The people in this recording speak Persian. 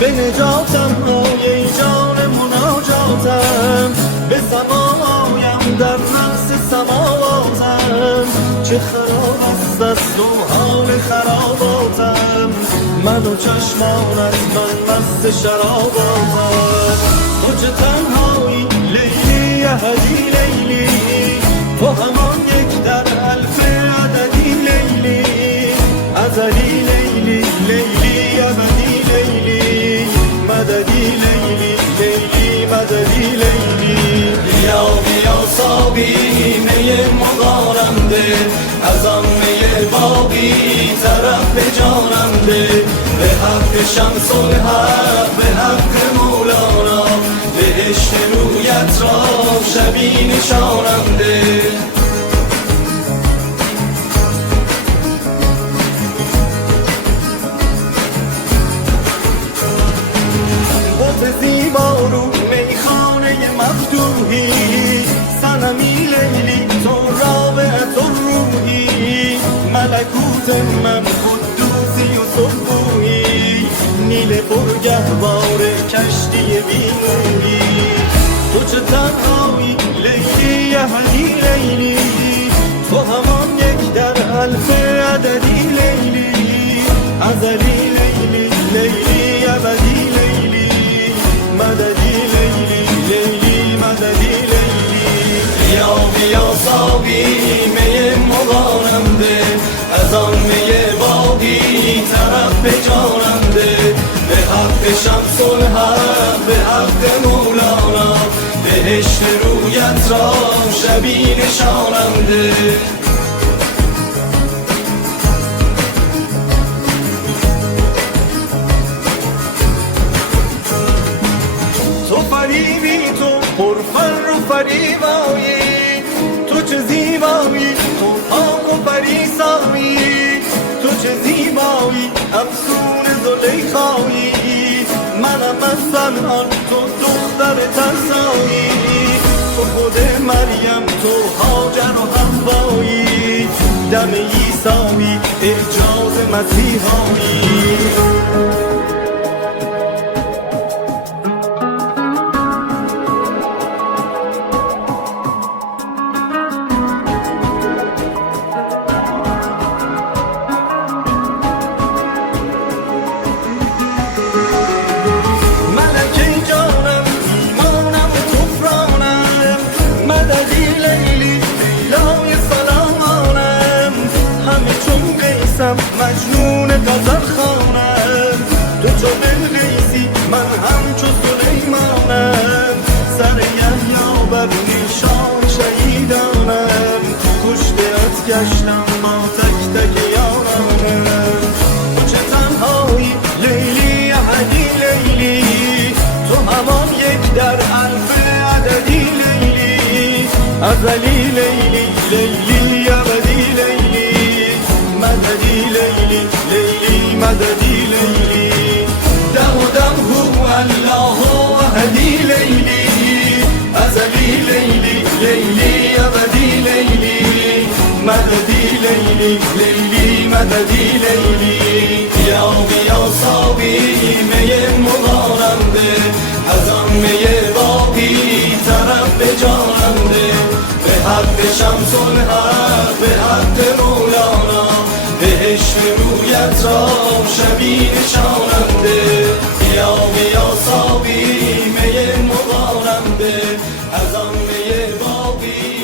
به نجاتم آیه جان مناجاتم، به سمایم در رقص سماواتم. چه خراب است از تو حال خراباتم، من و چشمانت من مست شراباتم. تو چه تنهایی لیلی احدی لیلی، تو همان یک در الف عددی لیلی. ازلی لیلی لیلی ابدی لیلی، مددی لیلی لیلی مددی لیلی. بیا بیا ساقی می مغانم ده، از آن می باقی طرف به جانم ده. به حق شمس الحق به حق مولانا، بهشت رویت را شبی نشانم ده. زیبا رو میخانه مفتوحی، صنمی لیلی تو رابعت روحی. ملکوت من قدوسی و صبحویی، نیل پرگهوار کشتی بینویی. تو چه تنهایی لیلی احدی لیلی، تو همان یک در الف عددی لیلی. ازلی لیلی لیلی ابدی لیلی، مددی لیلی لیلی مددی لیلی. بیا بیا ساقی می مغانم ده، از آن می باقی طرف به جانم ده. به حق شمس الحق به حق مولانا، بهشت رویت را شبی نشانم ده. تو فریبی تو پرفر و فریبایی، تو چه زیبایی تو پاک و فریسایی. تو چه زیبایی افسون زلیخایی، منم از زنان تو دختر ترسایی. تو خود مریم تو هاجر و حوایی، دم عیسایی اعجاز مسیحایی. مجنون غزل خوانم، تو چو بلقیسی من همچو سلیمانم. سر یحیی بر نیشان شهیدانم، کشته از گشتم با تک تک یارانم. تو چه تنهایی لیلی احدی لیلی، تو همان یک در الف عددی لیلی. ازلی لیلی لیلی ابدی لیلی، مددی لیلی لیلی مددی لیلی. دم و دم هو الله احدی لیلی، ازلی لیلی لیلی ابدی لیلی. مددی لیلی لیلی مددی لیلی. بیا بیا ساقی می مغانم ده، از آن می باقی طرف به جانم ده. به حق شمس الحق به حق مولانا، چشم رویت را شبی نشاننده بیا بیا ساقی می مقارنده از آن می باقی